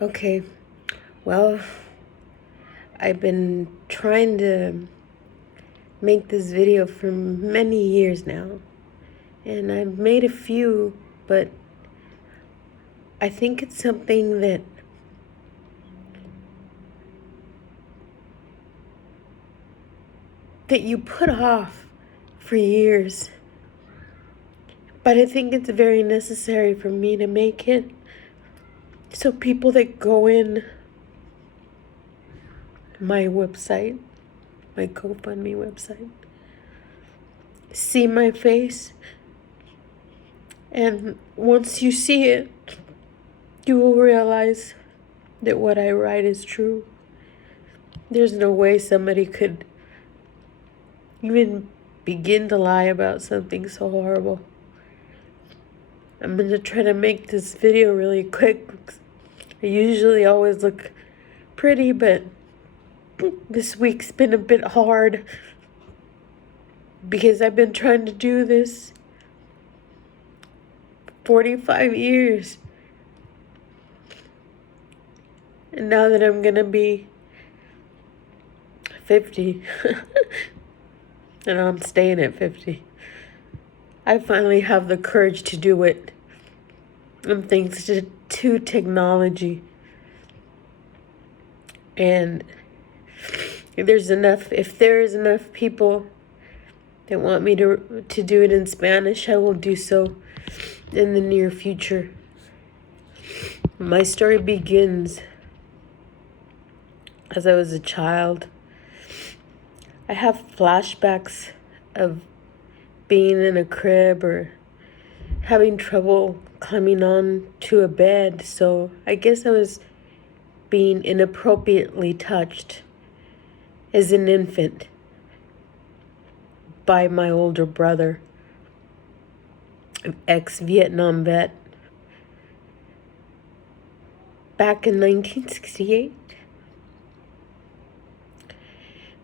Okay, well, I've been trying to make this video for many years now, and I've made a few, but I think it's something that you put off for years. But I think it's very necessary for me to make it so people that go in my website, my GoFundMe website, see my face, and once you see it, you will realize that what I write is true. There's no way somebody could even begin to lie about something so horrible. I'm going to try to make this video really quick. I usually always look pretty, but this week's been a bit hard because I've been trying to do this 45 years. And now that I'm going to be 50, and I'm staying at 50, I finally have the courage to do it. And thanks to technology. And if there is enough people that want me to do it in Spanish, I will do so in the near future. My story begins as I was a child. I have flashbacks of being in a crib or having trouble climbing on to a bed, so I guess I was being inappropriately touched as an infant by my older brother, an ex-Vietnam vet, back in 1968.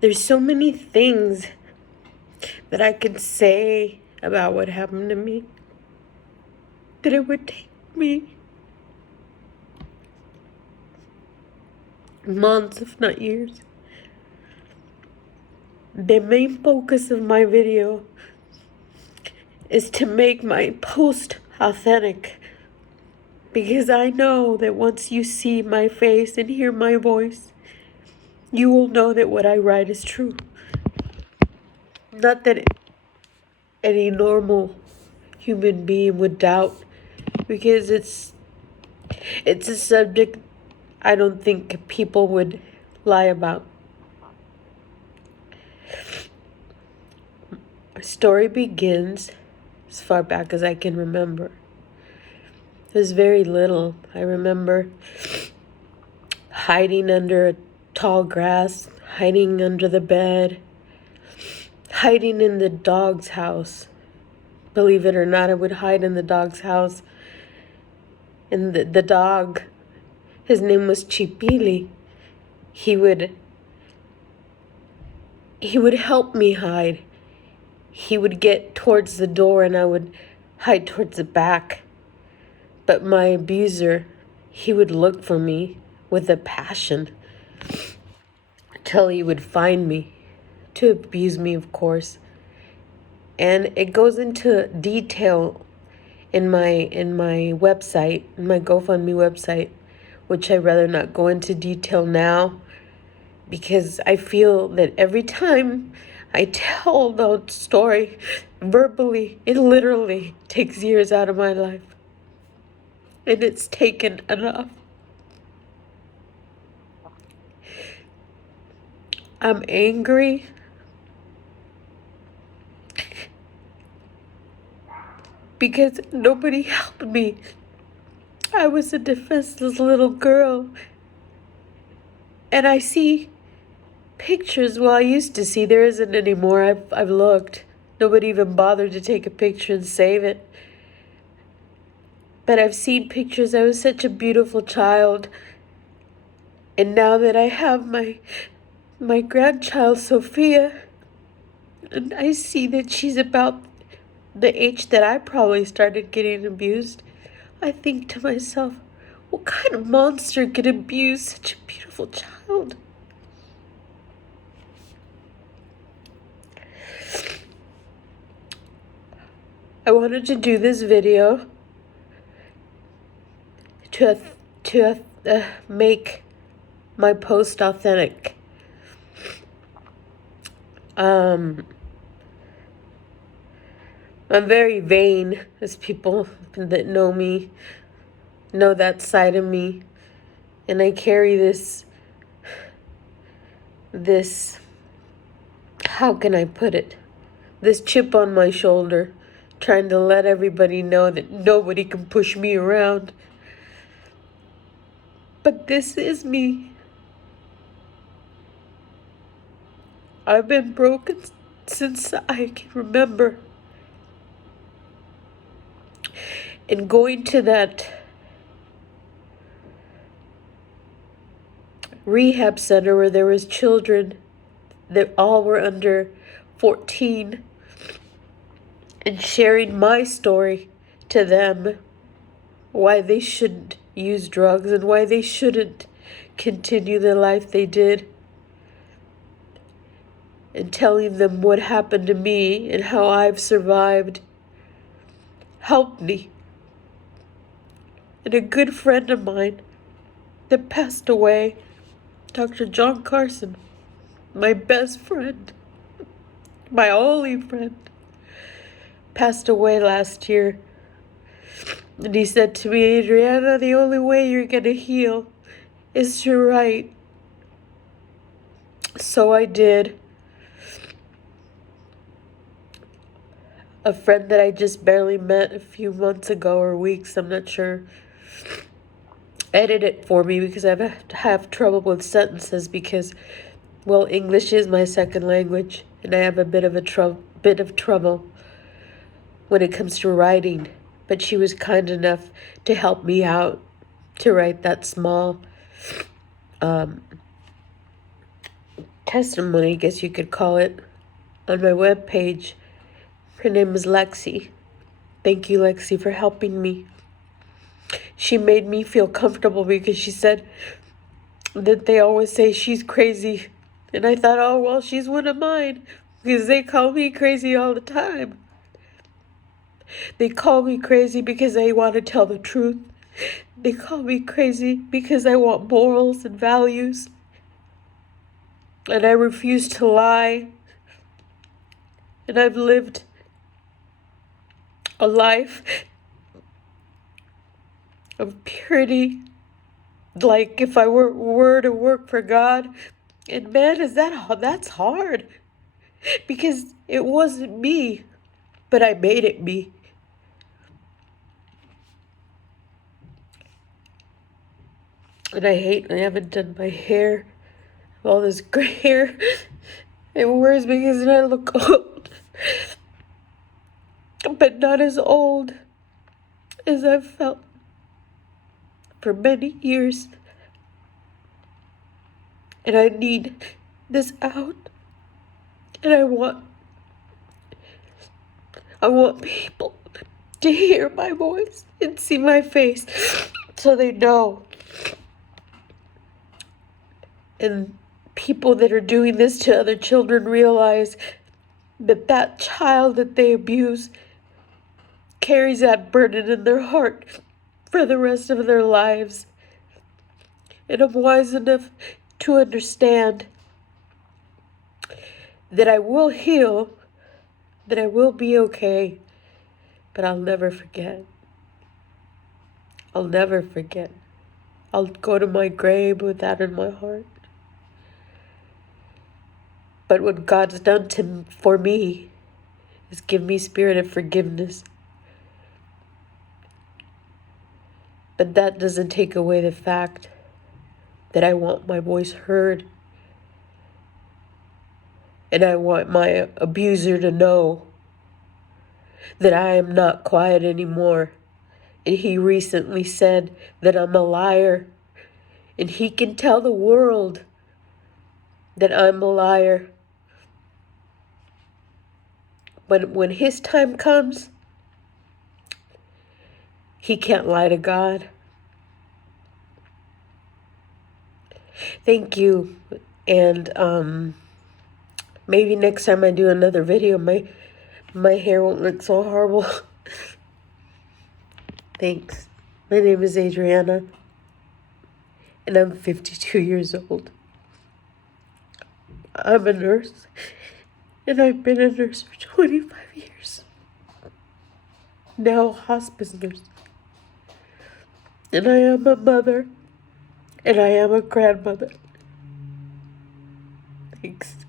There's so many things that I could say about what happened to me that it would take me months, if not years. The main focus of my video is to make my post authentic, because I know that once you see my face and hear my voice, you will know that what I write is true. Not that any normal human being would doubt, because it's a subject I don't think people would lie about. Our story begins as far back as I can remember. It was very little. I remember hiding under a tall grass, hiding under the bed, hiding in the dog's house. Believe it or not, I would hide in the dog's house. And the dog, his name was Chipili. He would help me hide. He would get towards the door and I would hide towards the back. But my abuser, he would look for me with a passion till he would find me to abuse me, of course. And it goes into detail in my website, in my GoFundMe website, which I'd rather not go into detail now, because I feel that every time I tell the story verbally, it literally takes years out of my life. And it's taken enough. I'm angry. Because nobody helped me. I was a defenseless little girl. And I see pictures, well, I used to see, there isn't anymore. I've looked. Nobody even bothered to take a picture and save it. But I've seen pictures. I was such a beautiful child. And now that I have my grandchild, Sophia, and I see that she's about the age that I probably started getting abused, I think to myself, What kind of monster could abuse such a beautiful child? I wanted to do this video to make my post authentic. I'm very vain, as people that know me know that side of me, and I carry this, how can I put it? This chip on my shoulder, trying to let everybody know that nobody can push me around. But this is me. I've been broken since I can remember. And going to that rehab center where there was children that all were under 14, and sharing my story to them, why they shouldn't use drugs and why they shouldn't continue the life they did, and telling them what happened to me and how I've survived, helped me. And a good friend of mine that passed away, Dr. John Carson, my best friend, my only friend, passed away last year. And he said to me, Adriana, the only way you're going to heal is to write. So I did. A friend that I just barely met a few months ago or weeks, I'm not sure, edited it for me because I have trouble with sentences because, well, English is my second language, and I have a bit of trouble when it comes to writing. But she was kind enough to help me out to write that small testimony, I guess you could call it, on my webpage. Her name is Lexi. Thank you, Lexi, for helping me. She made me feel comfortable because she said that they always say she's crazy. And I thought, oh, well, she's one of mine, because they call me crazy all the time. They call me crazy because I want to tell the truth. They call me crazy because I want morals and values. And I refuse to lie. And I've lived a life of purity, like if I were to work for God. And man, that's hard, because it wasn't me, but I made it me. And I haven't done my hair, all this gray hair. It worries me because I look old, but not as old as I've felt for many years. And I need this out. And I want people to hear my voice and see my face so they know. And people that are doing this to other children realize that that child that they abuse carries that burden in their heart for the rest of their lives. And I'm wise enough to understand that I will heal, that I will be okay, but I'll never forget. I'll never forget. I'll go to my grave with that in my heart. But what God's done for me is give me spirit of forgiveness. But that doesn't take away the fact that I want my voice heard. And I want my abuser to know that I am not quiet anymore. And he recently said that I'm a liar. And he can tell the world that I'm a liar. But when his time comes, he can't lie to God. Thank you. And maybe next time I do another video, my hair won't look so horrible. Thanks. My name is Adriana, and I'm 52 years old. I'm a nurse, and I've been a nurse for 25 years. Now a hospice nurse. And I am a mother, and I am a grandmother. Thanks.